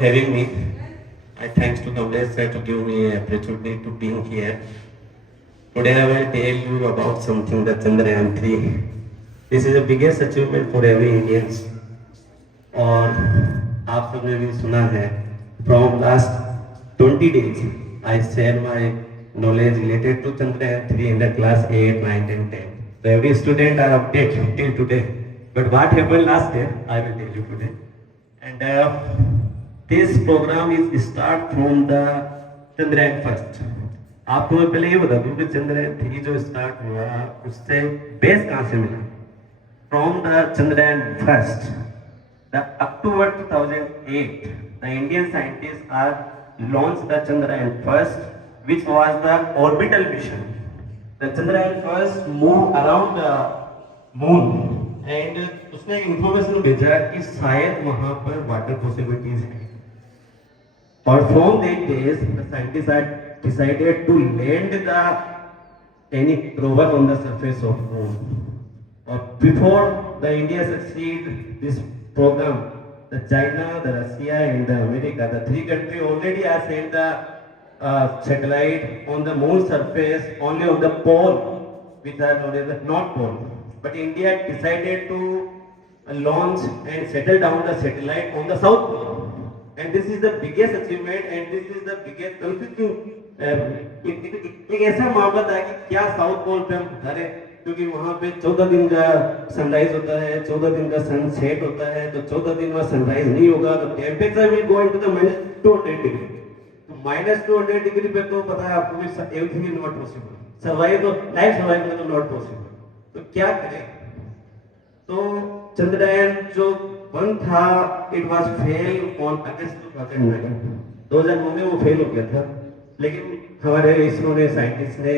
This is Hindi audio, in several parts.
having me. I thanks to Kamlesh sir to give me an opportunity to being here. Today I will tell you about something that Chandrayaan 3. This is the biggest achievement for every Indians. और आप सबने भी सुना है. From last 20 days, I share my knowledge related to Chandrayaan 3 in the class 8, 9, and 10. So every student are updated till today. But what happened last year, I will tell you today. And this program is start from the Chandrayaan first. आपको मैं पहले ये बता दूं कि चंद्रयान 3 जो स्टार्ट हुआ उससे बेस कहाँ से मिला? From the Chandrayaan first, the October 2008, the Indian scientists are launched the Chandrayaan first, which was the orbital mission. The Chandrayaan first moved around the moon and उसने एक इंफॉर्मेशन भेजा कि शायद वहां पर वाटर पॉसिबिलिटीज है. और from that days, the scientists had decided to land the any rover on the surface of moon. Or before the India succeed this program, the China, the Russia, and the America, the three countries already are sent the satellite on the moon surface only on the pole, which are known as the North Pole. But India decided to launch and settle down the satellite on the South Pole. And this is the biggest achievement and this is the biggest confusing. एक ऐसा मामला था कि क्या साउथ पोल पे हम उतरे, क्योंकि वहाँ पे 14 दिन का सनराइज होता है, 14 दिन का सनसेट होता है, तो 14 दिन में सनराइज नहीं होगा तो temperature will go into the -200 degree. तो -200 डिग्री पे तो पता है आपको भी everything is not possible. Survive तो लाइफ सर्वाइव में तो नॉट पॉसिबल. तो क्या करें? तो चंद्रयान जो वन था it was fell on August 2009 में वो फेल हो गया था. लेकिन हमारे इसरो ने साइंटिस्ट ने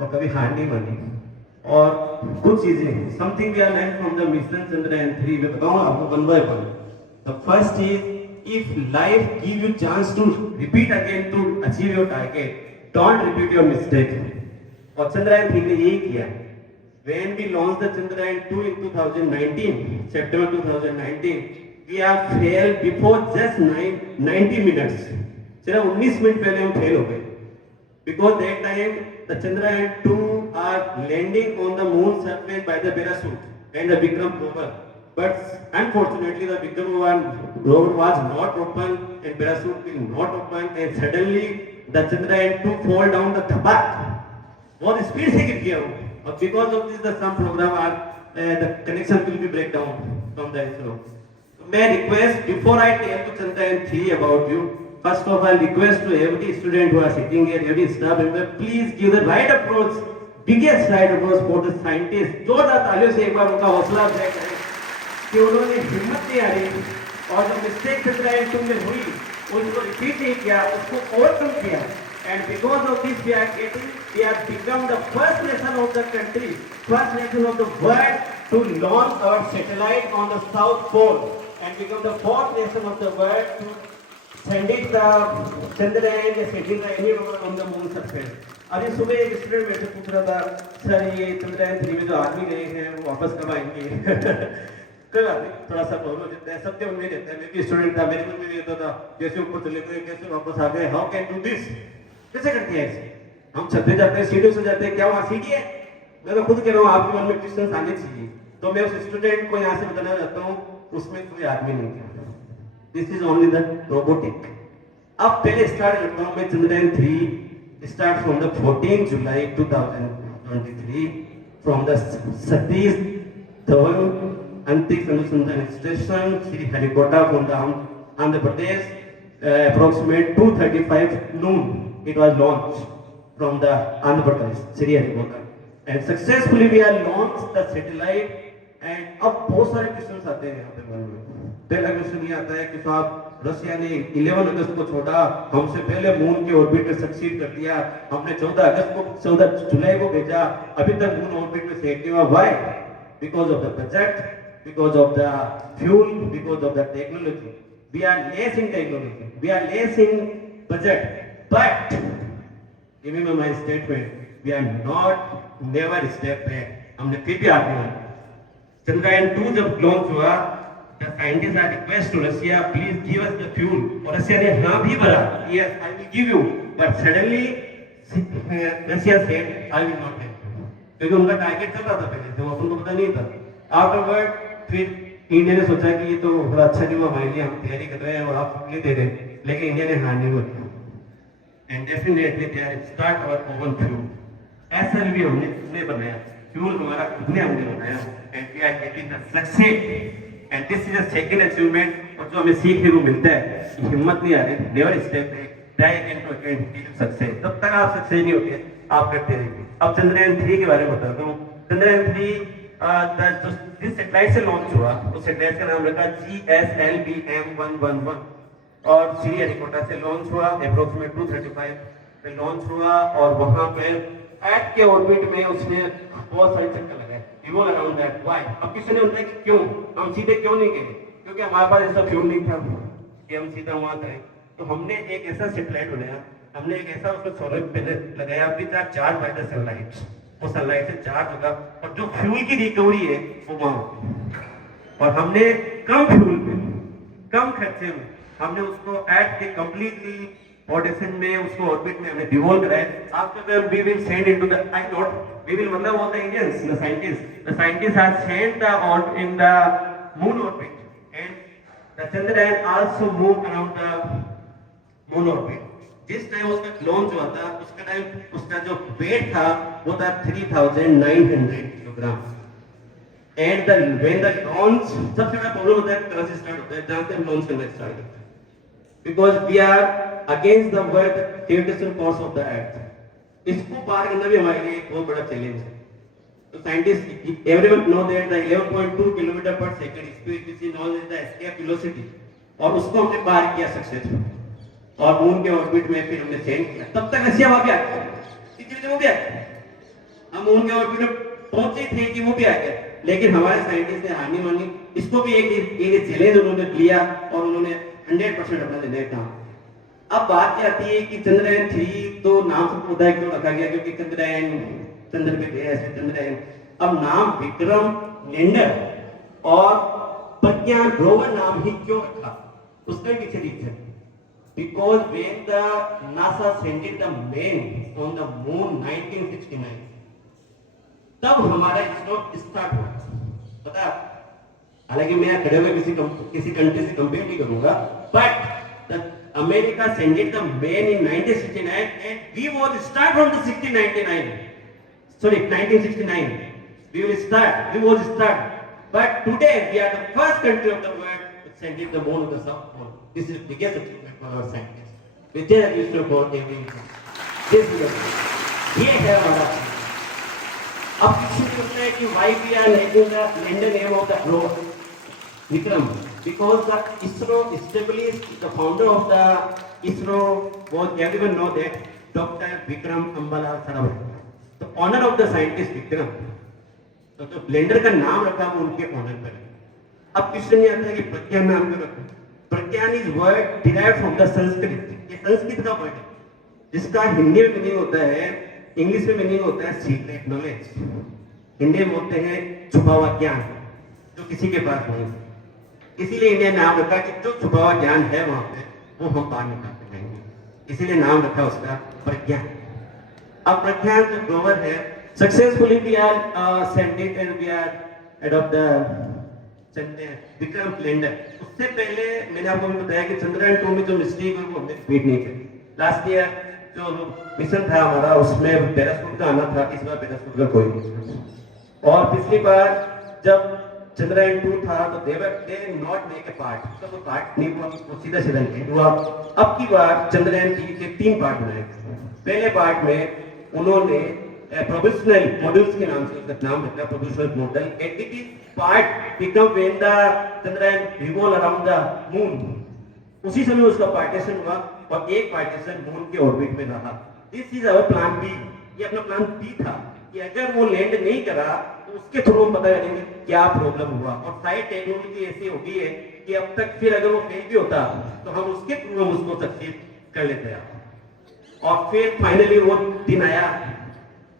और कभी हार नहीं मानी. और कुछ चीजें something we are learn from the mission Chandrayaan 3 में बताऊं आपको one by one. The first is if life give you chance to repeat again to achieve your target, don't repeat your mistake. और चंद्रयान 3 ने यही किया. When we launched the Chandrayaan 2 in 2019, September 2019, we are failed before just 90 minutes. सिर्फ 19 मिनट पहले हम फेल हो गए. Because that time the Chandrayaan 2 are landing on the moon surface by the parachute and the Vikram rover. But unfortunately the Vikram rover was not open and parachute will not open and suddenly the Chandrayaan 2 fall down the dhapak. बहुत स्पीड से गिर गया वो. और because of this the some program are the connection will be break down from the ISRO. So may request before I tell to Chandrayaan 3 about you, first of all request to every student who are sitting here, every staff member, please give the right approach, biggest right approach for the scientists. जोरदार तालियों से एक बार उनका हौसला अफजाई करें कि उन्होंने हिम्मत नहीं हारी और जो मिस्टेक Chandrayaan 2 में हुई उसको रिपीट नहीं किया, उसको ओवरकम किया. And because of this we have become the first nation of the country, first nation of the world to launch our satellite on the South Pole and become the fourth nation of the world to send it the Chandrayaan या setting the any rover on the moon surface. अभी सुबह एक स्टूडेंट मेरे से पूछ रहा था, सर ये Chandrayaan 3 में जो आदमी गए हैं वो वापस कब आएंगे? कोई बात नहीं, थोड़ा सा प्रॉब्लम हो जाता है, सबके मन में रहता है. मैं भी स्टूडेंट था, मेरे मन में भी रहता था कैसे ऊपर चले गए, कैसे वापस आ गए, हाउ कैन डू दिस, कैसे करते हैं ऐसे? हम छत पे जाते हैं, सीढ़ियों से जाते हैं, क्या वहाँ सीढ़ी है? मैं तो खुद कह रहा हूँ आपके मन में क्वेश्चन आने चाहिए. तो मैं उस स्टूडेंट को यहाँ से बताना चाहता हूँ उसमें कोई आदमी नहीं था. This is only the robotic. अब पहले स्टार्ट करता हूँ मैं. Chandrayaan 3 start from the 14 July 2023 from the Satish Dhawan अंतरिक्ष अनुसंधान station Sriharikota from the Andhra Pradesh. Approximate 2:35 noon it was launched from the Andhra Pradesh Sriharikota and successfully we are launched the satellite. and अब बहुत सारे क्वेश्चंस आते हैं यहाँ पे मन में. पहला क्वेश्चन ये आता है कि साहब रशिया ने 11 अगस्त को छोड़ा, हमसे पहले मून के ऑर्बिट में सक्सीड कर दिया, हमने 14 जुलाई को भेजा, अभी तक मून ऑर्बिट में सेट नहीं हुआ. Why? Because of the budget, because of the fuel, because of the technology. We are less in technology, we are less in budget, but remember my statement, we are not never step back. हमने फिर भी आगे बढ़ा. Chandrayaan 2 जब लॉन्च हुआ the scientists are request to Russia, please give us the fuel. और रशिया ने हाँ भी भरा, yes, I will give you. But suddenly Russia said, I will not help you. क्योंकि उनका टारगेट चल रहा था पहले से, वो अपन को पता नहीं था. Afterward, फिर इंडिया ने सोचा कि ये तो बड़ा अच्छा नहीं हुआ हमारे लिए, हम तैयारी कर रहे हैं और आप नहीं दे रहे, लेकिन इंडिया ने हाँ नहीं बोला. And definitely they are start our own fuel. ऐसा भी हमने बनाया, fuel हमारा खुद ने हमने बनाया, and we are getting the success. And this is a second achievement. और जो हमें सीखने को मिलता है, हिम्मत नहीं आ रही, never step back, try again to again success. तब तक आप सक्सेस नहीं होते, आप करते रहेंगे. अब चंद्रयान 3 के बारे में बताता हूँ. चंद्रयान 3 जिस सैटेलाइट से लॉन्च हुआ, उस सैटेलाइट का नाम रखा GSLV-M111 और श्रीहरिकोटा से लॉन्च हुआ. अप्रोक्सीमेट 235 पे लॉन्च हुआ और वहां पे अर्थ के ऑर्बिट में उसने बहुत सारे चक्कर लगाए. Revolve around that. व्हाई? अब किसी ने बताया कि क्यों हम सीधे क्यों नहीं गए, क्योंकि हमारे पास ऐसा फ्यूल नहीं था कि हम सीधा वहां गए. तो हमने एक ऐसा सैटेलाइट बनाया, हमने एक ऐसा उसको सोलर पैनल लगाया with charge by the sunlight. वो सनलाइट से चार्ज होगा और जो फ्यूल की रिकवरी है वो वहां होगी. और हमने कम फ्यूल पे, कम खर्चे में हमने उसको अर्थ के कंप्लीटली पोर्शन में, उसको ऑर्बिट में हमने डिवॉल्व कराया. After that we will send into the I not we will मतलब all the Indians, the scientist are send the on in the moon orbit and the Chandrayaan also move around the moon orbit. जिस टाइम उसका लॉन्च हुआ था उसका टाइम उसका जो वेट था वो था 3900 kilogram. And the when the launch, सबसे बड़ा प्रॉब्लम होता है कहां से स्टार्ट होता है, जहां से लॉन्च करना स्टार्ट करते हैं. Because we are against the world gravitational force of the earth. इसको पार करना भी हमारे लिए एक बहुत बड़ा चैलेंज है. तो scientist everyone know that the 11.2 kilometre per second speed which is known as the escape velocity, और उसको हमने पार किया सक्सेसफुल और मून के ऑर्बिट में फिर हमने सेंड किया. तब तक रशिया वहां पे आ गया, कितने हो गया, हम मून के ऑर्बिट में पहुंचे थे कि वो भी आ गया. लेकिन हमारे साइंटिस्ट ने हार नहीं मानी, इसको भी एक चैलेंज उन्होंने लिया और उन्होंने 100% अपना देने का. अब बात क्या आती है कि चंद्रयान 3 तो नाम सबको पता है क्यों रखा गया, क्योंकि चंद्रयान चंद्र पे गया ऐसे चंद्रयान. अब नाम विक्रम लैंडर और प्रज्ञान रोवर नाम ही क्यों रखा, उसका पीछे reason. Because when the NASA sent the man on the moon 1969, तब हमारा इसरो स्टार्ट हुआ. पता, हालांकि मैं खड़े हुए किसी कंट्री से कंपेयर नहीं करूंगा, but America send the man in 1969 and we will start from the 1969. We will start, but today we are the first country of the world to send the moon to the south pole. This is the biggest achievement for our scientists. We tell you about everything. This is ये है हमारा. अब किसी ने पूछा है कि why we are naming the lander name of the rover Vikram? Because the ISRO established, the founder of the ISRO was, everyone know that, Dr. Vikram Ambala Sarabhai. The honor of the scientist Vikram. तो लैंडर का नाम रखा वो उनके ऑनर पर. अब क्वेश्चन ये आता है कि प्रज्ञान नाम क्यों रखा. Pragyan is word derived from the Sanskrit. ये संस्कृत का वर्ड है जिसका हिंदी में मीनिंग होता है, इंग्लिश में मीनिंग होता है सीक्रेट नॉलेज. हिंदी में बोलते हैं छुपा हुआ ज्ञान जो किसी के पास नहीं. इसीलिए इंडिया ने नाम रखा कि जो छुपा हुआ ज्ञान है वहां पे वो हम पार निकालते रहेंगे, इसीलिए नाम रखा उसका प्रज्ञान. अब प्रज्ञान जो रोवर है successfully we are sent it and we are adopt the Vikram lander. उससे पहले मैंने आपको भी बताया कि चंद्रयान 2 में जो मिस्टेक हुई वो हमने रिपीट नहीं करी. लास्ट ईयर जो मिशन था हमारा उसमें पैराशूट का आना था, इस बार पैराशूट का कोई नहीं. और पिछली बार जब चंद्रयान 2 था तो they not make a part, तो वो पार्ट नहीं हुआ, वो सीधा नहीं हुआ. अब की बार चंद्रयान 3 के 3 पार्ट बनाए. पहले पार्ट में उन्होंने प्रोविजनल मॉड्यूल्स के नाम से उसका नाम रखा provisional model. It is part become when the Chandrayaan revolve around the moon. उसी समय उसका पार्टीशन हुआ और एक पार्टीशन मून के ऑर्बिट में रहा. This is our plan B. ये अपना प्लान बी था कि अगर वो लैंड नहीं करा तो उसके थ्रू हम पता करेंगे क्या प्रॉब्लम हुआ. और साइड टेक्नोलॉजी ऐसी होती है कि अब तक फिर अगर वो फेल भी होता तो हम उसके थ्रू हम उसको सक्सेस कर लेते हैं. और फिर फाइनली वो दिन आया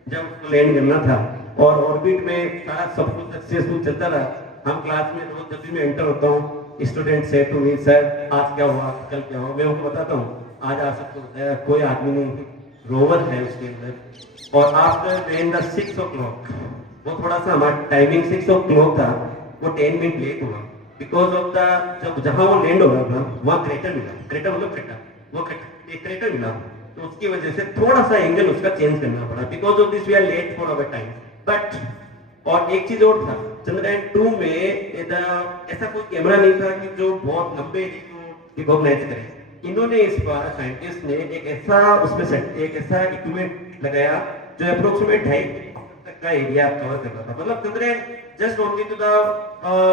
जब उसको लैंड करना था और ऑर्बिट में सारा सब कुछ सक्सेसफुल चलता रहा. हम क्लास में रोज जब भी मैं एंटर होता हूँ, स्टूडेंट से टू मी सर आज क्या हुआ, कल क्या हुआ, मैं उनको बताता हूँ आज आ सकते होता है, कोई आदमी नहीं, रोवर है उसके अंदर। और आफ्टर वेन द 6 o'clock, वो थोड़ा सा हमारा टाइमिंग 6 o'clock था, वो 10 मिनट लेट हुआ बिकॉज ऑफ द, जब जहाँ वो लैंड हो रहा था वहाँ क्रेटर मिला, क्रेटर मतलब क्रेटर, वो एक क्रेटर मिला, तो उसकी वजह से थोड़ा सा एंगल उसका चेंज करना पड़ा, because of this we are late for our time. But और एक चीज और था, चंद्रयान 2 में ऐसा कोई कैमरा नहीं था कि जो बहुत लंबे रिकॉग्नाइज करे। इन्होंने इस बार साइंटिस्ट ने एक ऐसा उसमें एक ऐसा इक्विपमेंट लगाया जो अप्रोक्सीमेट 2.5 तक का एरिया कवर कर रहा था। मतलब Chandrayaan just only to the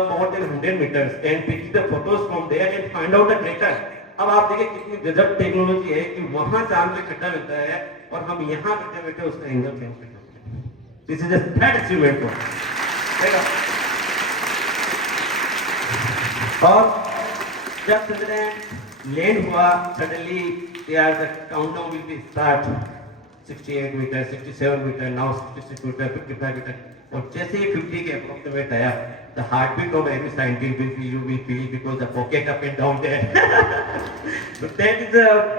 more than 100 meters and pick the photos from there and find out the crater. अब आप देखिए कितनी गजब टेक्नोलॉजी है कि वहां चांद में खड्डा मिलता है और हम यहाँ बैठे बैठे उसका एंगल चेंज कर सकते हैं। This is a third achievement देखा। और जब चंद्रयान लैंड हुआ, सडनली यार the countdown will be start, 68 metre, 67 metre, now 66 metre, 55 metre. और जैसे ही 50 के अप्रोक्सीमेट आया, the heartbeat of every scientist will feel, you will feel, because the pocket up and down there. So that is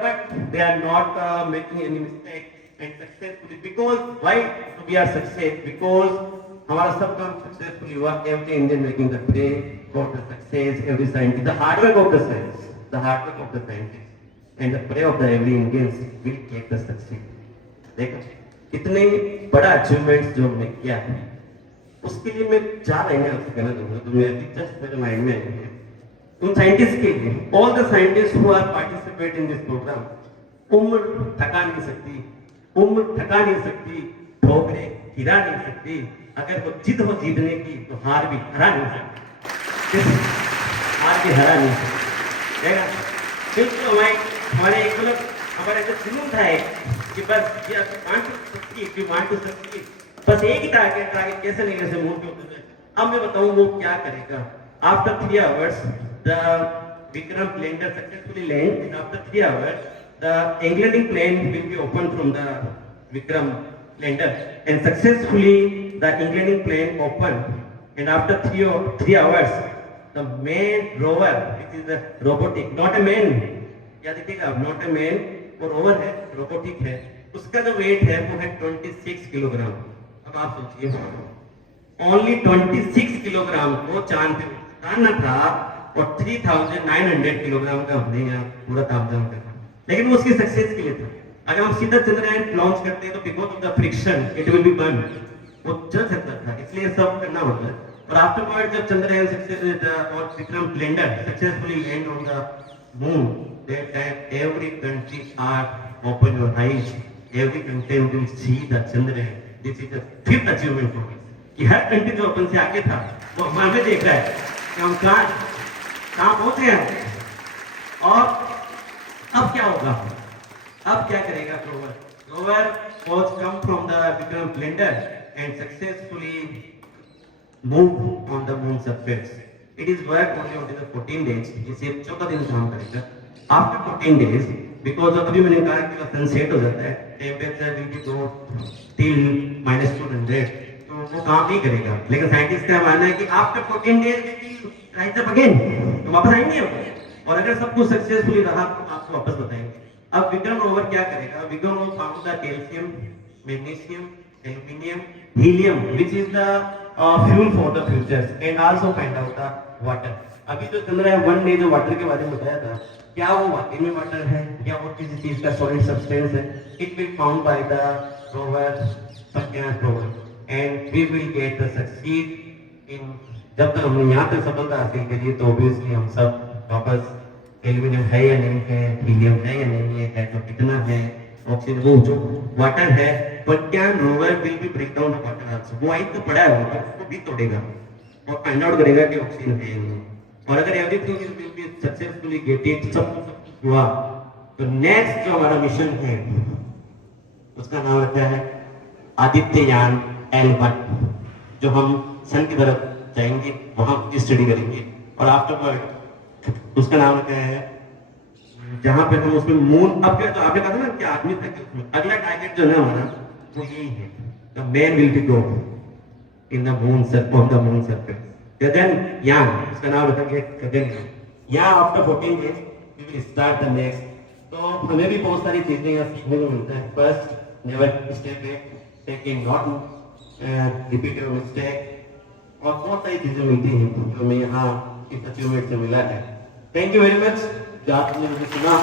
but they are not making any mistake and successfully, because why we are success, because हमारा सब काम successfully हुआ। Every Indian making the pray for the success, every scientist, the hard work of the science, the hard work of the scientist, and the prayer of the every Indians will get the success. देखो इतने बड़ा अचीवमेंट जो हमने किया है, उसके लिए मैं 4 लाइनें आपसे कहना चाहूंगा, तो मेरे जस्ट मेरे माइंड में आई है उन साइंटिस्ट के लिए। All the scientist who are participate in this programme, उम्र थका नहीं सकती, उम्र थका नहीं सकती, ठोकरे गिरा नहीं सकती, अगर वो जिद हो जीतने की तो हार भी हरा नहीं सकती, हार भी हरा नहीं सकती। बिल्कुल हमारे एक मतलब हमारे जो जुनून था कि बस ये वांट टू सक्सीड, बस एक ही टारगेट कैसे नहीं कैसे मूव होते थे। अब मैं बताऊं वो क्या करेगा। After 3 hours the Vikram lander successfully land, and after 3 hours the in landing plane will be open from the Vikram lander and successfully the in landing plane open, and after 3 hours the main rover which is the robotic, not a man, याद रखिएगा, नॉट अ मैन, वो रोवर है, रोबोटिक है, उसका जो वेट है वो है 26 किलोग्राम। अब आप सोचिए ओनली 26 किलोग्राम को चांद पे उतारना था और 3900 किलोग्राम का हमने यहाँ पूरा तापमान करना, लेकिन वो उसकी सक्सेस के लिए था। अगर हम सीधा चंद्रयान लॉन्च करते हैं तो because of the friction it will be burn, वो चल सकता था, इसलिए सब करना होता है। और आफ्टरवर्ड जब चंद्रयान सक्सेस और Vikram lander successfully land on the moon, that time every country are open your eyes, every country will see the Chandrayaan. This is the 5th achievement for us, कि हर कंट्री जो अपन से आगे था वो हमें देख रहा है कि हम कहाँ पहुंचे हैं। और अब क्या होगा, अब क्या करेगा rover? Rover was come from the Vikram lander and successfully moved on the moon surface. It is work only on the 14 days, इसे 14 दिन काम करेगा। After 14 days, because of अभी मैंने कहा कि सनसेट हो जाता है, temperature will be go till -200, तो वो काम नहीं करेगा। लेकिन साइंटिस्ट का मानना है कि after 14 days will rise up again, तो वापस आएंगे हम, और अगर सब कुछ सक्सेसफुली रहा तो आपको वापस बताएंगे। अब विक्रम रोवर क्या करेगा? Vikram rover found the calcium, magnesium, aluminium, helium which is the fuel for the futures, and also find out the water. अभी जो चंद्रयान 1 ने जो वाटर के बारे में बताया था, क्या वो वाकई में वाटर है या वो किसी चीज का सॉलिड सब्सटेंस है? It will found by the rover Pragyan rover and we will get the succeed in. जब तक हमने यहाँ तक सफलता हासिल करी तो ऑब्वियसली हम सब वापस एल्यूमिनियम है या नहीं है, हीलियम है या नहीं है तो कितना है, ऑक्सीजन वो जो वाटर है, Pragyan rover will be break down the water also. वो आई तो पड़ा है वाटर, उसको भी तोड़ेगा और फाइंड आउट करेगा कि ऑक्सीजन है या नहीं। और अगर everything is will be successfully get it सब हुआ तो नेक्स्ट जो हमारा मिशन है उसका नाम रखा है आदित्ययान L1, जो हम सन की तरफ जाएंगे, वहां स्टडी करेंगे। और आफ्टरवर्ड उसका नाम रखा है जहां पे हम उसमें मून, अब क्या तो आपने कहा था ना कि आदमी था कि उसमें अगला टारगेट जो है हमारा वो यही है, the man will be go in the moon on the moon surface. Gaganyaan, उसका नाम रखा गया गगन यान। यहाँ after 14 days we will start the next। तो हमें भी बहुत सारी चीजें यहाँ सीखने को मिलता है। First, never step back, second, not repeat your mistake, और बहुत सारी चीजें मिलती हैं जो हमें यहाँ इस अचीवमेंट से मिला है। थैंक यू वेरी मच जो आपने मुझे सुना।